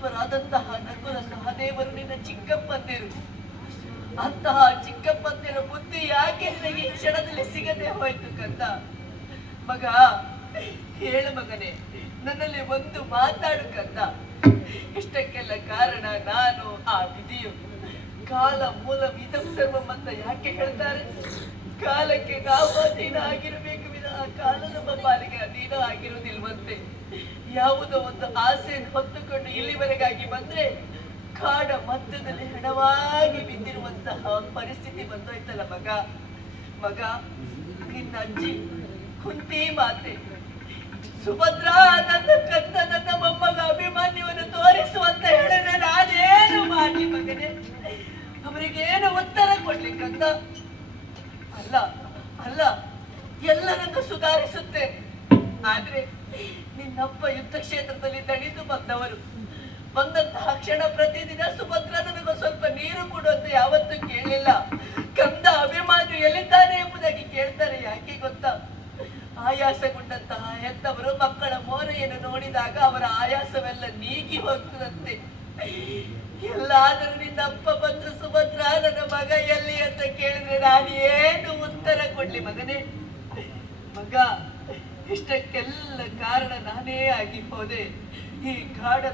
ಪುತ್ರರಾದಂತಹ ನಕುಲ ಸಹದೇವರು ನಿನ್ನ ಚಿಕ್ಕಪ್ಪಂದಿರು. ಅಂತಹ ಚಿಕ್ಕಪ್ಪಂದಿರ ಬುದ್ಧಿ ಯಾಕೆ ನಿನಗೆ ಈ ಕ್ಷಣದಲ್ಲಿ ಸಿಗದೆ ಹೋಯ್ತು ಕಂದ? ಮಗ, ಹೇಳು ಮಗನೇ, ನನ್ನಲ್ಲಿ ಒಂದು ಮಾತಾಡು ಕಂದ. ಇಷ್ಟಕ್ಕೆಲ್ಲ ಕಾರಣ ನಾನು, ಆ ವಿಧಿಯು. ಕಾಲ ಮೂಲ ಇದಂ ಸರ್ವಂ ಅಂತ ಯಾಕೆ ಹೇಳ್ತಾರೆ? ಕಾಲಕ್ಕೆ ನಾವು ಅಧೀನ ಆಗಿರಬೇಕು ವಿನಃ ಕಾಲ ನಮ್ಮ ಪಾಲಿಗೆ ಅಧೀನ ಆಗಿರುವುದಿಲ್ವಂತೆ. ಯಾವುದೋ ಒಂದು ಆಸೆಯನ್ನು ಹೊತ್ತುಕೊಂಡು ಇಲ್ಲಿವರೆಗಾಗಿ ಬಂದ್ರೆ ಕಾಡ ಮಧ್ಯದಲ್ಲಿ ಹೆಣವಾಗಿ ಬಿದ್ದಿರುವಂತಹ ಪರಿಸ್ಥಿತಿ ಬಂದೋಯ್ತಲ್ಲ ಮಗ. ಮಗ, ನಿನ್ನ ಅಜ್ಜಿ ಕುಂತಿ ಮಾತೆ ಸುಭದ್ರಾ ನನ್ನ ಕಂದ, ನನ್ನ ಮೊಮ್ಮಗ ಅಭಿಮಾನ್ಯವನ್ನು ತೋರಿಸುವಂತ ಹೇಳಿದ್ರೆ ನಾನೇನು ಮಾಡ್ಲಿ ಮಗನೇ? ಅವರಿಗೇನು ಉತ್ತರ ಕೊಡ್ಲಿಕ್ಕಂತ? ಅಲ್ಲ ಅಲ್ಲ, ಎಲ್ಲರನ್ನು ಸುಧಾರಿಸುತ್ತೆ. ಆದ್ರೆ ನಿನ್ನಪ್ಪ ಯುದ್ಧ ಕ್ಷೇತ್ರದಲ್ಲಿ ದಣಿದು ಬಂದಂತಹ ಕ್ಷಣ ಪ್ರತಿದಿನ ಸುಭದ್ರ ನನಗೂ ಸ್ವಲ್ಪ ನೀರು ಕೊಡು ಅಂತ ಯಾವತ್ತೂ ಕೇಳಲಿಲ್ಲ. ಕಂದ ಅಭಿಮಾನ್ಯು ಎಲ್ಲಿದ್ದಾನೆ ಎಂಬುದಾಗಿ ಕೇಳ್ತಾರೆ. ಯಾಕೆ ಗೊತ್ತಾ? ಆಯಾಸಗೊಂಡಂತಹ ಹೆತ್ತವರು ಮಕ್ಕಳ ಮೋರೆಯನ್ನು ನೋಡಿದಾಗ ಅವರ ಆಯಾಸವೆಲ್ಲ ನೀಗಿ ಹೋಗ್ತದಂತೆ. ಎಲ್ಲಾದರೂ ನಿನ್ನ ಅಪ್ಪ ಬಂದ್ರು ಸುಭದ್ರ ನನ್ನ ಮಗ ಎಲ್ಲಿ ಅಂತ ಕೇಳಿದ್ರೆ ನಾನು ಏನು ಉತ್ತರ ಕೊಡ್ಲಿ ಮಗನೇ? ಮಗ, ಇಷ್ಟಕ್ಕೆಲ್ಲ ಕಾರಣ ನಾನೇ ಆಗಿ ಹೋದೆ. ಈ ಗಾಢ